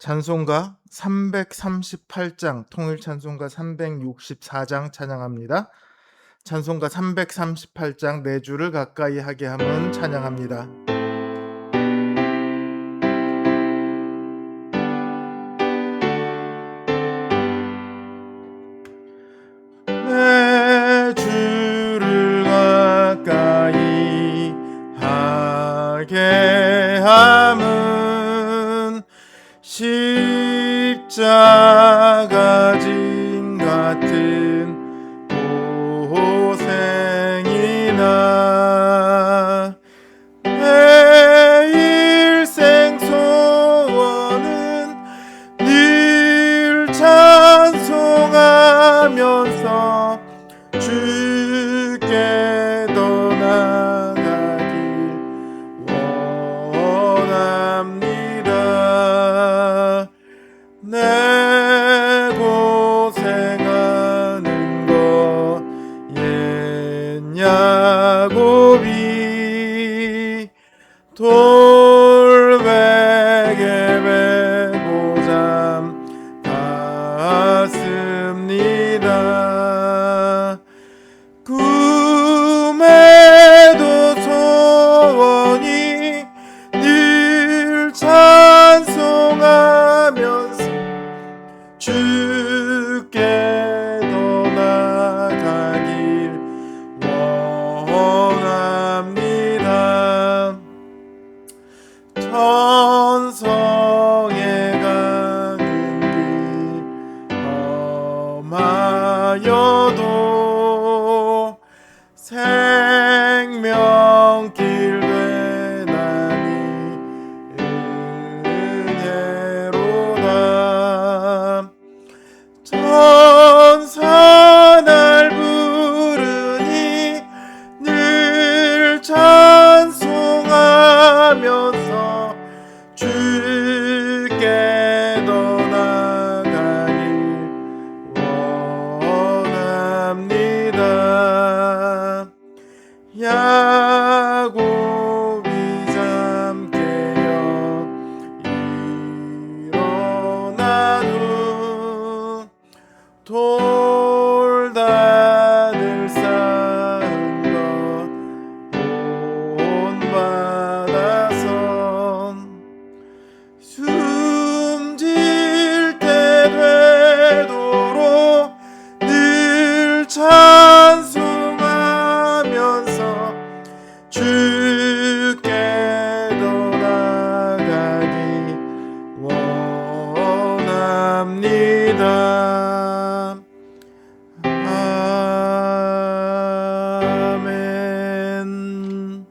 찬송가 338장, 통일찬송가 364장 찬양합니다. 찬송가 338장 내 주를 가까이 하게 함은 찬양합니다. 내 주를 가까이 하게 함은 십자가 짐 같은 고생이나 내 일생 소원은 늘 찬송하면서 주께 더 나아가길 원합니다. 내 고생하는 것 옛 야곱이 돌베개 베고 잠 닿습니다. 꿈에도 소원이 늘 찬송하면서 주께 더 나아가길 원합니다. 천성에 가는 길 험하여도 생명길 되나니 은혜로다. 천사 날 부르니 늘 찬송하면서 주께 더 나아가길 원합니다. 야곱이 잠 깨어 일어난 후 돌다들 쌓은 것 본받아서 숨질 때 되도록 늘 찬송하면서 주께 더 나아가기 원합니다. 아멘.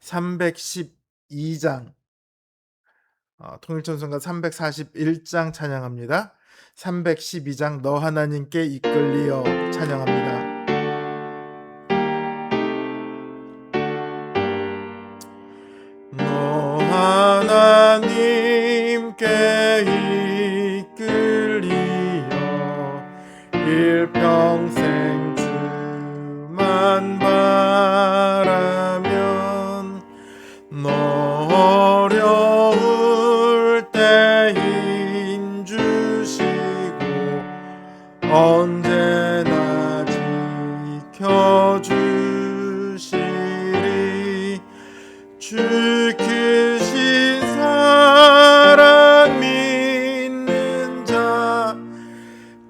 312장, 통일찬송가 341장 찬양합니다. 312장 너 하나님께 이끌리어 찬양합니다. 너 하나님께 이끌리어 일평생 주만 바라면 너 어려울 때 힘 주시고 언제나 지켜주시리. 주 크신 사랑 믿는 자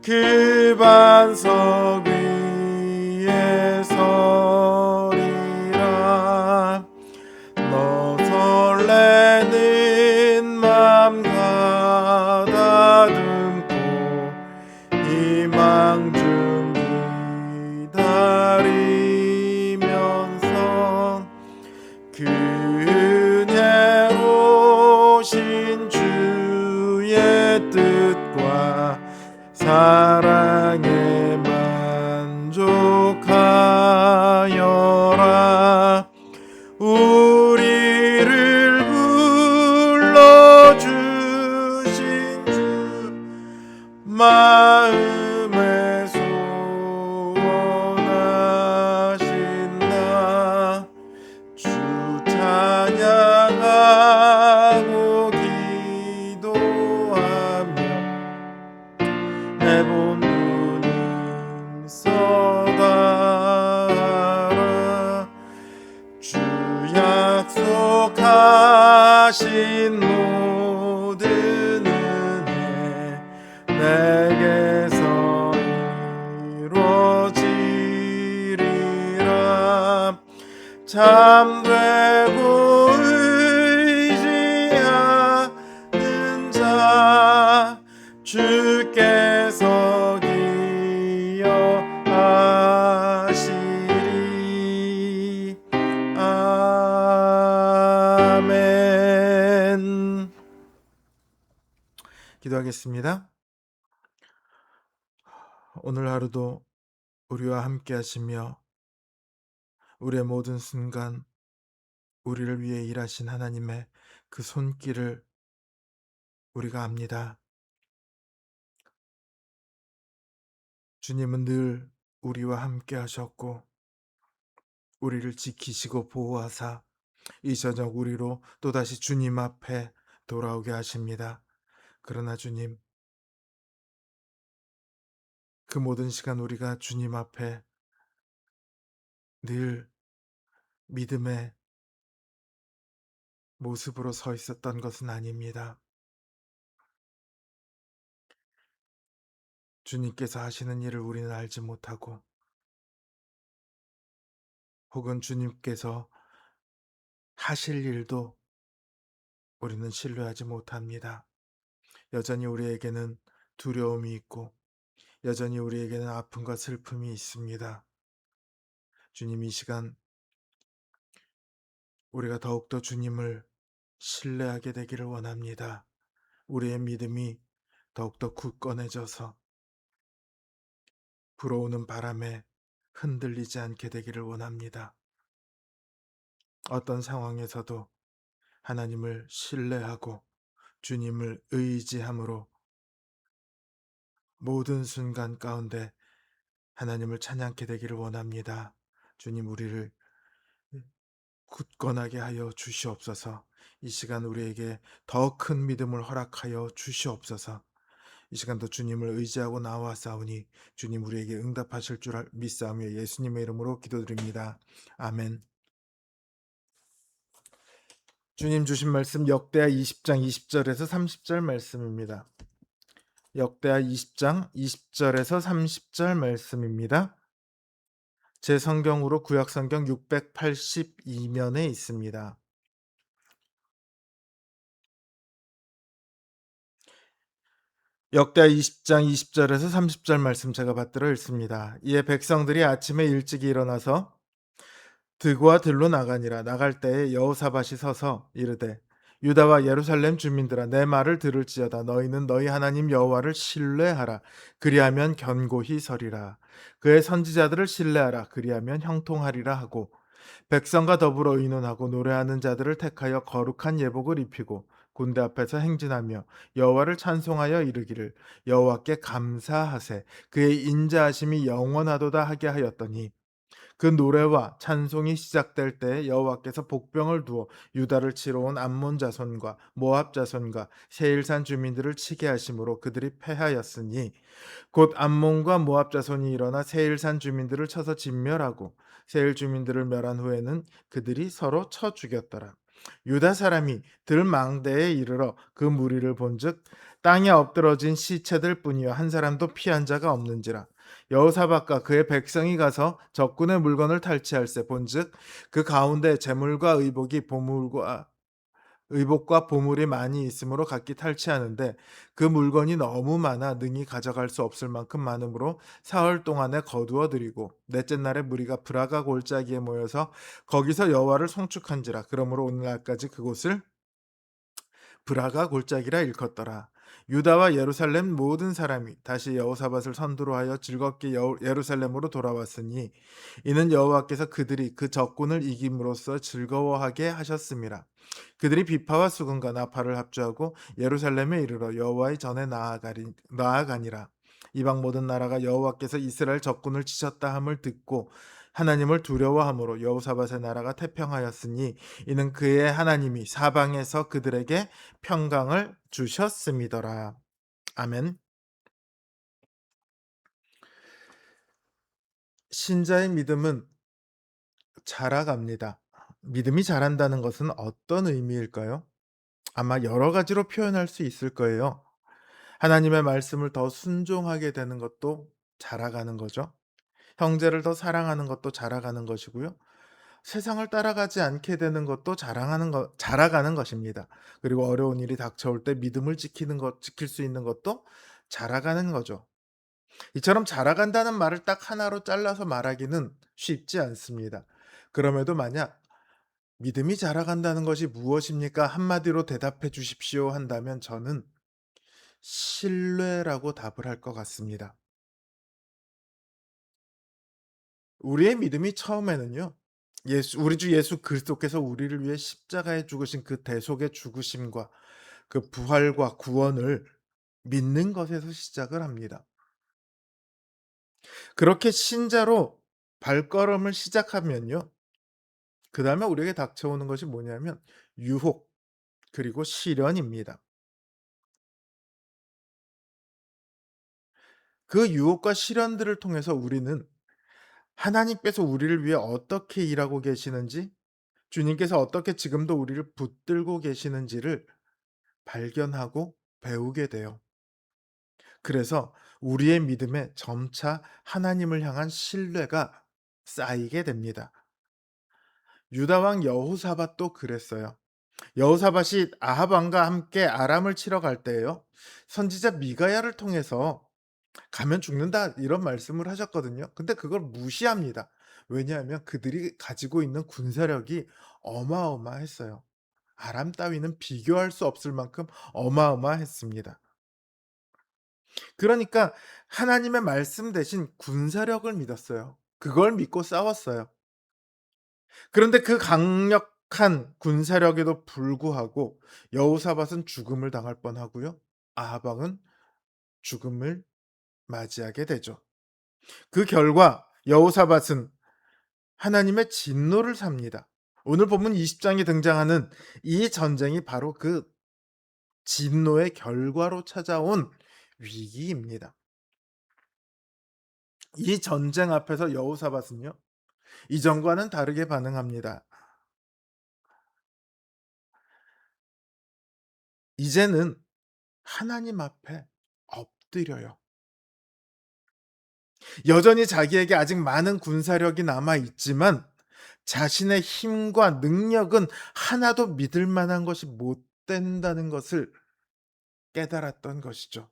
그 반석 위에 서리라. 너 설레는 맘 가다듬고 희망 중 기다리면서 그 하신 모든 은혜 내게서 이루어지리라. 참되고 의지하는 자 주께서 기여하시리. 아멘. 기도하겠습니다. 오늘 하루도 우리와 함께 하시며 우리의 모든 순간 우리를 위해 일하신 하나님의 그 손길을 우리가 압니다. 주님은 늘 우리와 함께 하셨고 우리를 지키시고 보호하사 이 저녁 우리로 또다시 주님 앞에 돌아오게 하십니다. 그러나 주님, 그 모든 시간 우리가 주님 앞에 늘 믿음의 모습으로 서 있었던 것은 아닙니다. 주님께서 하시는 일을 우리는 알지 못하고 혹은 주님께서 하실 일도 우리는 신뢰하지 못합니다. 여전히 우리에게는 두려움이 있고 여전히 우리에게는 아픔과 슬픔이 있습니다. 주님, 이 시간 우리가 더욱더 주님을 신뢰하게 되기를 원합니다. 우리의 믿음이 더욱더 굳건해져서 불어오는 바람에 흔들리지 않게 되기를 원합니다. 어떤 상황에서도 하나님을 신뢰하고 주님을 의지함으로 모든 순간 가운데 하나님을 찬양케 되기를 원합니다. 주님, 우리를 굳건하게 하여 주시옵소서. 이 시간 우리에게 더 큰 믿음을 허락하여 주시옵소서. 이 시간도 주님을 의지하고 나와싸우니 주님 우리에게 응답하실 줄 믿사오며 예수님의 이름으로 기도드립니다. 아멘. 주님 주신 말씀 역대하 20장 20절에서 30절 말씀입니다. 역대하 20장 20절에서 30절 말씀입니다. 제 성경으로 구약 성경 682면에 있습니다. 역대하 20장 20절에서 30절 말씀 제가 받들어 읽습니다. 이에 백성들이 아침에 일찍 일어나서 들과 들로 나가니라. 나갈 때에 여호사밧이 서서 이르되 유다와 예루살렘 주민들아, 내 말을 들을지어다. 너희는 너희 하나님 여호와를 신뢰하라. 그리하면 견고히 서리라. 그의 선지자들을 신뢰하라. 그리하면 형통하리라 하고 백성과 더불어 의논하고 노래하는 자들을 택하여 거룩한 예복을 입히고 군대 앞에서 행진하며 여호와를 찬송하여 이르기를 여호와께 감사하세. 그의 인자하심이 영원하도다 하게 하였더니 그 노래와 찬송이 시작될 때 여호와께서 복병을 두어 유다를 치러 온 암몬 자손과 모압 자손과 세일산 주민들을 치게 하심으로 그들이 패하였으니 곧 암몬과 모압 자손이 일어나 세일산 주민들을 쳐서 진멸하고 세일 주민들을 멸한 후에는 그들이 서로 쳐 죽였더라. 유다 사람이 들망대에 이르러 그 무리를 본즉 땅에 엎드러진 시체들 뿐이요 한 사람도 피한 자가 없는지라. 여호사밧과 그의 백성이 가서 적군의 물건을 탈취할세 본즉 그 가운데 재물과 의복과 보물이 많이 있으므로 각기 탈취하는데 그 물건이 너무 많아 능히 가져갈 수 없을 만큼 많으므로 사흘 동안에 거두어 들이고 넷째 날에 무리가 브라가 골짜기에 모여서 거기서 여호와를 송축한지라. 그러므로 오늘날까지 그곳을 브라가 골짜기라 일컫더라. 유다와 예루살렘 모든 사람이 다시 여호사밧을 선두로 하여 즐겁게 예루살렘으로 돌아왔으니 이는 여호와께서 그들이 그 적군을 이김으로써 즐거워하게 하셨음이라. 그들이 비파와 수금과 나팔을 합주하고 예루살렘에 이르러 여호와의 전에 나아가니라. 이방 모든 나라가 여호와께서 이스라엘 적군을 치셨다 함을 듣고 하나님을 두려워함으로 여호사밧의 나라가 태평하였으니 이는 그의 하나님이 사방에서 그들에게 평강을 주셨음이더라. 아멘. 신자의 믿음은 자라갑니다. 믿음이 자란다는 것은 어떤 의미일까요? 아마 여러 가지로 표현할 수 있을 거예요. 하나님의 말씀을 더 순종하게 되는 것도 자라가는 거죠. 형제를 더 사랑하는 것도 자라가는 것이고요. 세상을 따라가지 않게 되는 것도 자라가는 것입니다. 그리고 어려운 일이 닥쳐올 때 믿음을 지킬 수 있는 것도 자라가는 거죠. 이처럼 자라간다는 말을 딱 하나로 잘라서 말하기는 쉽지 않습니다. 그럼에도 만약 믿음이 자라간다는 것이 무엇입니까? 한마디로 대답해 주십시오 한다면 저는 신뢰라고 답을 할 것 같습니다. 우리의 믿음이 처음에는요. 우리 주 예수 그리스도께서 우리를 위해 십자가에 죽으신 그 대속의 죽으심과 그 부활과 구원을 믿는 것에서 시작을 합니다. 그렇게 신자로 발걸음을 시작하면요. 그다음에 우리에게 닥쳐오는 것이 뭐냐면 유혹 그리고 시련입니다. 그 유혹과 시련들을 통해서 우리는 하나님께서 우리를 위해 어떻게 일하고 계시는지, 주님께서 어떻게 지금도 우리를 붙들고 계시는지를 발견하고 배우게 돼요. 그래서 우리의 믿음에 점차 하나님을 향한 신뢰가 쌓이게 됩니다. 유다 왕 여호사밧도 그랬어요. 여호사밧이 아합 왕과 함께 아람을 치러 갈 때에요. 선지자 미가야를 통해서 "가면 죽는다." 이런 말씀을 하셨거든요. 근데 그걸 무시합니다. 왜냐하면 그들이 가지고 있는 군사력이 어마어마했어요. 아람 따위는 비교할 수 없을 만큼 어마어마했습니다. 그러니까 하나님의 말씀 대신 군사력을 믿었어요. 그걸 믿고 싸웠어요. 그런데 그 강력한 군사력에도 불구하고 여호사밧은 죽음을 당할 뻔하고요. 아합 왕은 죽음을 맞이하게 되죠. 그 결과 여호사밧은 하나님의 진노를 삽니다. 오늘 본문 20 장에 등장하는 이 전쟁이 바로 그 진노의 결과로 찾아온 위기입니다. 이 전쟁 앞에서 여호사밧은요. 이전과는 다르게 반응합니다. 이제는 하나님 앞에 엎드려요. 여전히 자기에게 아직 많은 군사력이 남아 있지만 자신의 힘과 능력은 하나도 믿을 만한 것이 못 된다는 것을 깨달았던 것이죠.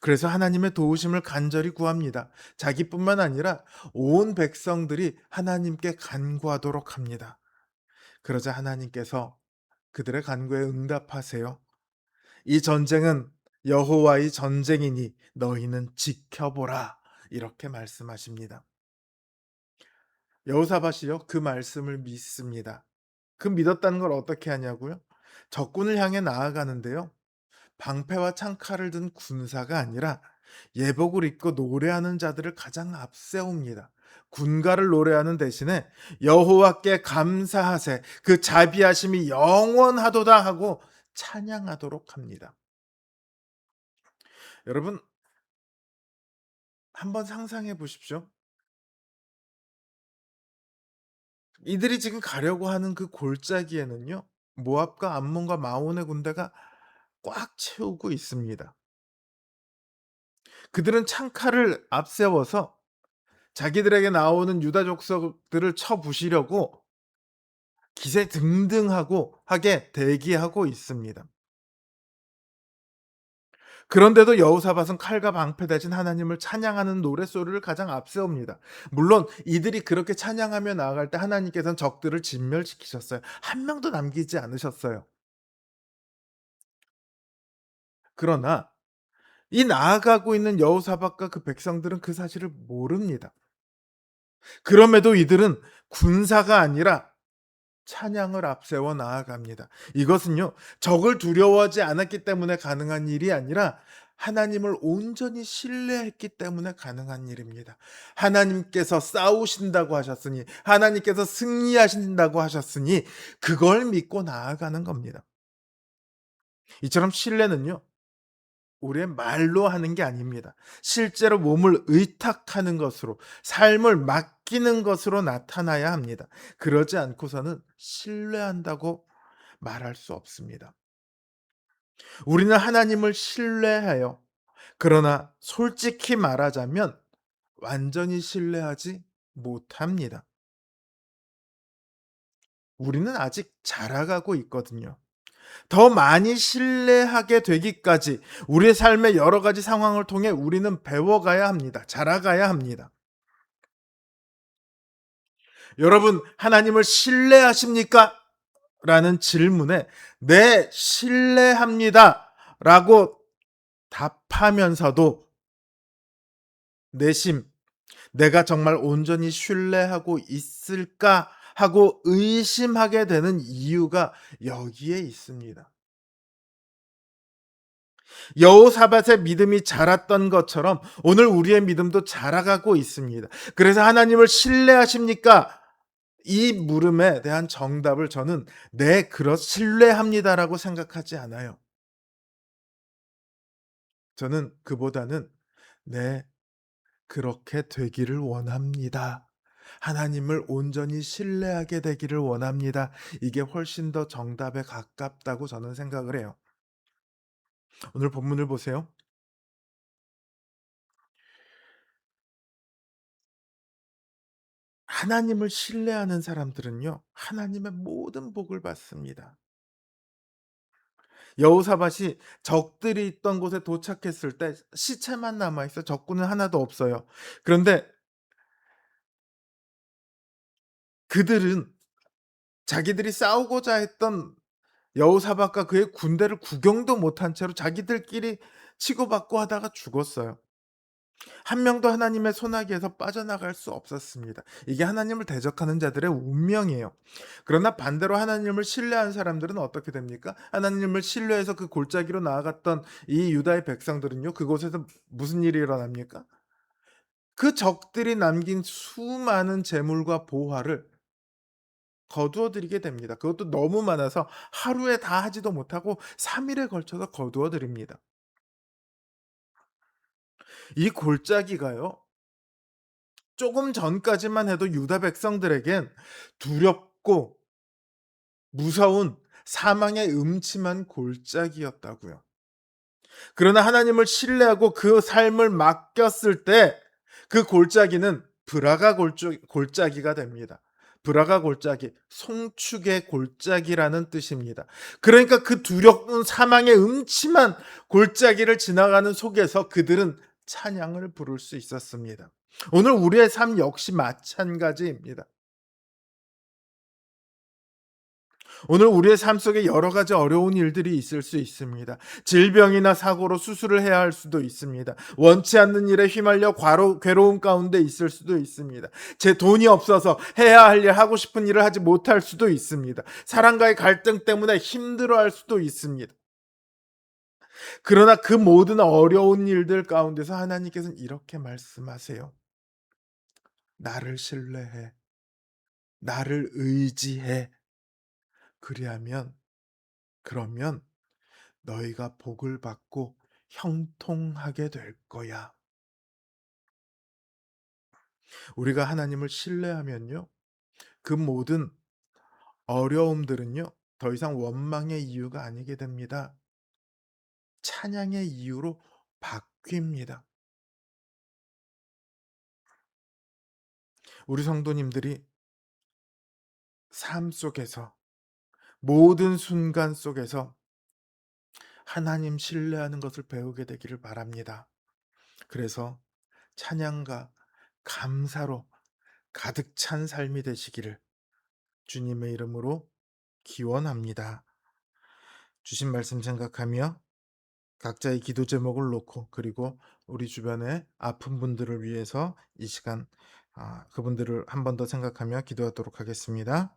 그래서 하나님의 도우심을 간절히 구합니다. 자기뿐만 아니라 온 백성들이 하나님께 간구하도록 합니다. 그러자 하나님께서 그들의 간구에 응답하세요. "이 전쟁은 여호와의 전쟁이니 너희는 지켜보라." 이렇게 말씀하십니다. 여호사밧이요 그 말씀을 믿습니다. 그 믿었다는 걸 어떻게 하냐고요? 적군을 향해 나아가는데요. 방패와 창칼을 든 군사가 아니라 예복을 입고 노래하는 자들을 가장 앞세웁니다. 군가를 노래하는 대신에 "여호와께 감사하세 그 자비하심이 영원하도다." 하고 찬양하도록 합니다. 여러분 한번 상상해 보십시오. 이들이 지금 가려고 하는 그 골짜기에는요. 모압과 암몬과 마온의 군대가 꽉 채우고 있습니다. 그들은 창칼을 앞세워서 자기들에게 나오는 유다 족속들을 쳐 부시려고 기세등등하고 하게 대기하고 있습니다. 그런데도 여호사밧은 칼과 방패 대신 하나님을 찬양하는 노랫소리를 가장 앞세웁니다. 물론 이들이 그렇게 찬양하며 나아갈 때 하나님께서는 적들을 진멸시키셨어요. 한 명도 남기지 않으셨어요. 그러나 이 나아가고 있는 여호사밧과 그 백성들은 그 사실을 모릅니다. 그럼에도 이들은 군사가 아니라 찬양을 앞세워 나아갑니다. 이것은요, 적을 두려워하지 않았기 때문에 가능한 일이 아니라 하나님을 온전히 신뢰했기 때문에 가능한 일입니다. 하나님께서 싸우신다고 하셨으니, 하나님께서 승리하신다고 하셨으니, 그걸 믿고 나아가는 겁니다. 이처럼 신뢰는요, 우리의 말로 하는 게 아닙니다. 실제로 몸을 의탁하는 것으로, 삶을 맡기는 것으로 나타나야 합니다. 그러지 않고서는 신뢰한다고 말할 수 없습니다. 우리는 하나님을 신뢰해요. 그러나 솔직히 말하자면 완전히 신뢰하지 못합니다. 우리는 아직 자라가고 있거든요. 더 많이 신뢰하게 되기까지 우리의 삶의 여러 가지 상황을 통해 우리는 배워가야 합니다. 자라가야 합니다. 여러분, 하나님을 신뢰하십니까? 라는 질문에 네, 신뢰합니다. 라고 답하면서도 내심 내가 정말 온전히 신뢰하고 있을까 하고 의심하게 되는 이유가 여기에 있습니다. 여호사밧의 믿음이 자랐던 것처럼 오늘 우리의 믿음도 자라가고 있습니다. 그래서 하나님을 신뢰하십니까? 이 물음에 대한 정답을 저는 네, 신뢰합니다라고 생각하지 않아요. 저는 그보다는 네, 그렇게 되기를 원합니다. 하나님을 온전히 신뢰하게 되기를 원합니다. 이게 훨씬 더 정답에 가깝다고 저는 생각을 해요. 오늘 본문을 보세요. 하나님을 신뢰하는 사람들은요, 하나님의 모든 복을 받습니다. 여호사밧이 적들이 있던 곳에 도착했을 때 시체만 남아 있어요. 적군은 하나도 없어요. 그런데 그들은 자기들이 싸우고자 했던 여호사밧과 그의 군대를 구경도 못한 채로 자기들끼리 치고받고 하다가 죽었어요. 한 명도 하나님의 소나기에서 빠져나갈 수 없었습니다. 이게 하나님을 대적하는 자들의 운명이에요. 그러나 반대로 하나님을 신뢰한 사람들은 어떻게 됩니까? 하나님을 신뢰해서 그 골짜기로 나아갔던 이 유다의 백성들은요, 그곳에서 무슨 일이 일어납니까? 그 적들이 남긴 수많은 재물과 보화를 거두어 드리게 됩니다. 그것도 너무 많아서 하루에 다 하지도 못하고 3 일에 걸쳐서 거두어 드립니다. 이 골짜기가요, 조금 전까지만 해도 유다 백성들에겐 두렵고 무서운 사망의 음침한 골짜기였다고요. 그러나 하나님을 신뢰하고 그 삶을 맡겼을 때 그 골짜기는 골짜기가 됩니다. 브라가 골짜기, 송축의 골짜기라는 뜻입니다. 그러니까 그 두려운 사망의 음침한 골짜기를 지나가는 속에서 그들은 찬양을 부를 수 있었습니다. 오늘 우리의 삶 역시 마찬가지입니다. 오늘 우리의 삶 속에 여러 가지 어려운 일들이 있을 수 있습니다. 질병이나 사고로 수술을 해야 할 수도 있습니다. 원치 않는 일에 휘말려 괴로움 가운데 있을 수도 있습니다. 제 돈이 없어서 해야 할 일, 하고 싶은 일을 하지 못할 수도 있습니다. 사람과의 갈등 때문에 힘들어할 수도 있습니다. 그러나 그 모든 어려운 일들 가운데서 하나님께서는 이렇게 말씀하세요. 나를 신뢰해. 나를 의지해. 그러면 너희가 복을 받고 형통하게 될 거야. 우리가 하나님을 신뢰하면요, 그 모든 어려움들은요, 더 이상 원망의 이유가 아니게 됩니다. 찬양의 이유로 바뀝니다. 우리 성도님들이 삶 속에서 모든 순간 속에서 하나님 신뢰하는 것을 배우게 되기를 바랍니다. 그래서 찬양과 감사로 가득 찬 삶이 되시기를 주님의 이름으로 기원합니다. 주신 말씀 생각하며 각자의 기도 제목을 놓고, 그리고 우리 주변의 아픈 분들을 위해서 이 시간 그분들을 한 번 더 생각하며 기도하도록 하겠습니다.